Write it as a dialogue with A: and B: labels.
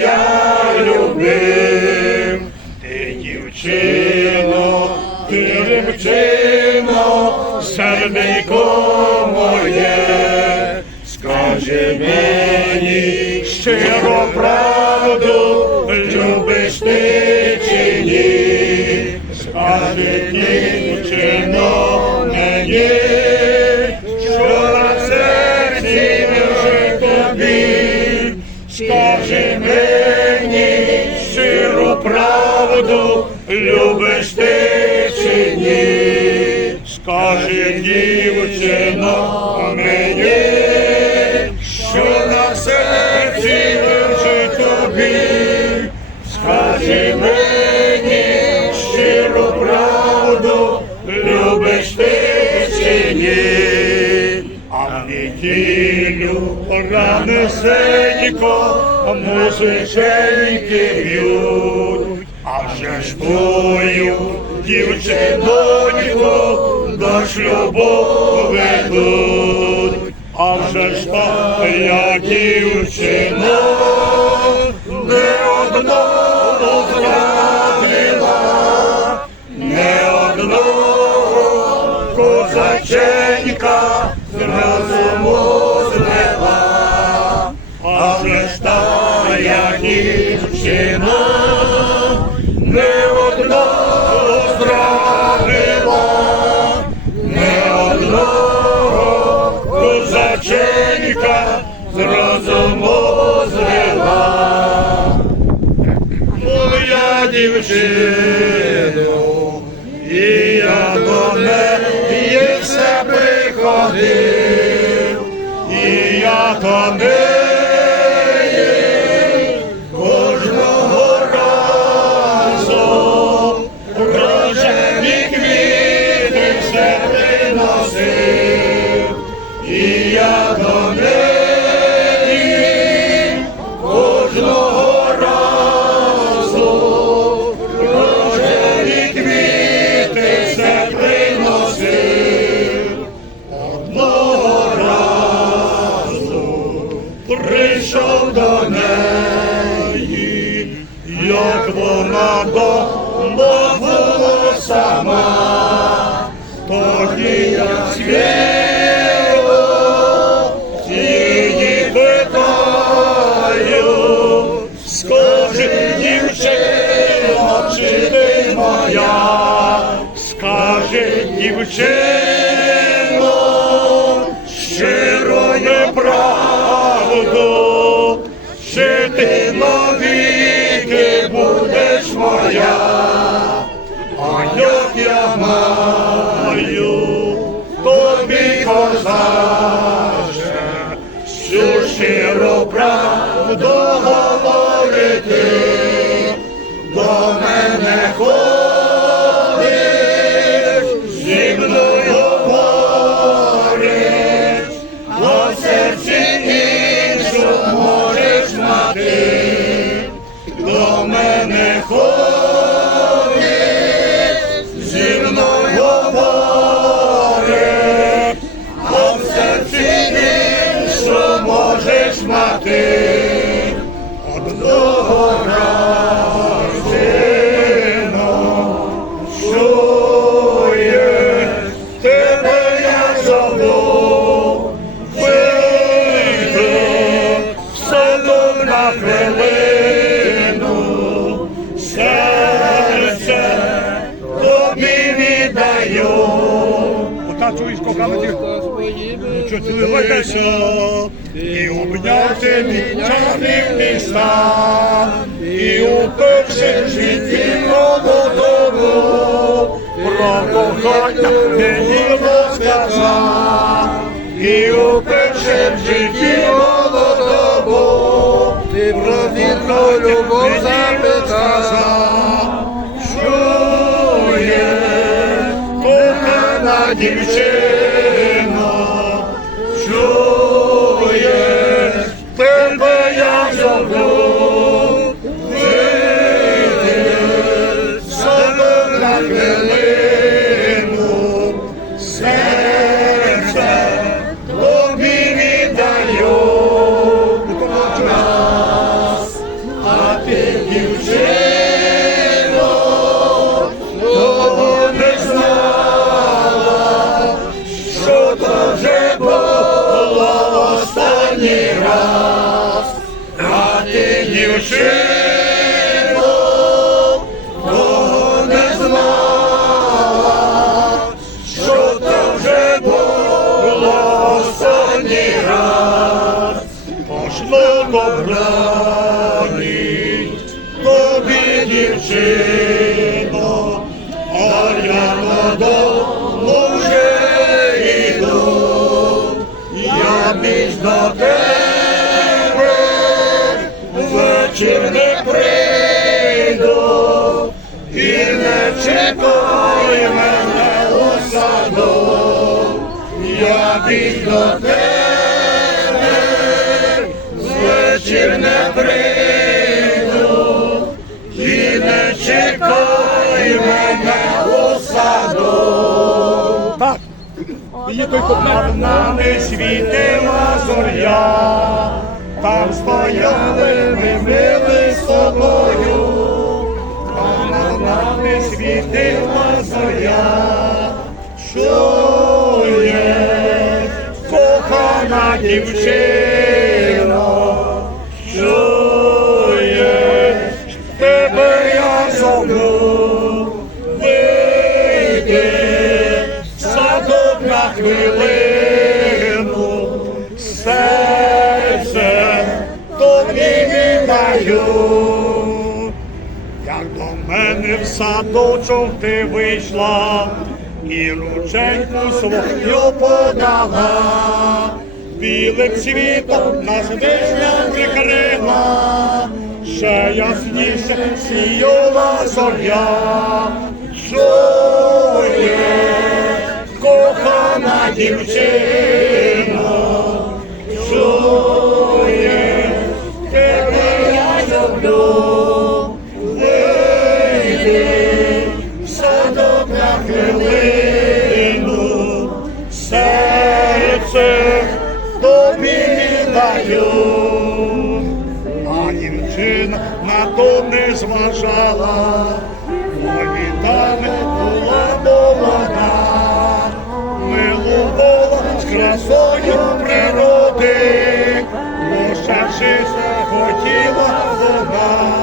A: я любив, ти дівчино, ти дівчино, серденько моє, скажи мені щиро правду, любиш ти неділю ранесенько музиченьки б'ють, а вже ж твою дівчиноньку до шлюбу ведуть, а вже ж твоя дівчина не одного зрадила, не одного козаченька приходив, і я до неї прийшов до неї, як вона дома була сама, тоді я свіло її питаю, скажи, дівчино, чи ти моя, скажи, дівчино, будеш моя, а Ота чуєш коханий? Чутилися і обняти вічаних міста, і уперше в житті молодому про кохання мені розказав, і уперше в житті молодому
B: Ти про вірну любов запитав,
A: кохана дівчина, чує, останній раз, а ти дівчино, того не знала, що то вже було останній раз, пошло добра. Більш до тебе вечір не прийду і не чекай мене у саду. Так. Її той куплет на не світила зоря, там стояли ми мили з собою, там над нами світила зоря, чує кохана дівчина, чує тебе я зову, вийди в садок на хвилину, серце тобі віддаю. Як до мене в садочок ти вийшла, і рученьку свою подала, білим світом нас вишня прикрила, ще ясніше сіяла зоря, чує кохана дівчина, А на то не зважала, повітами була молода, милувала з красою природи, лише чисто хотіла вона,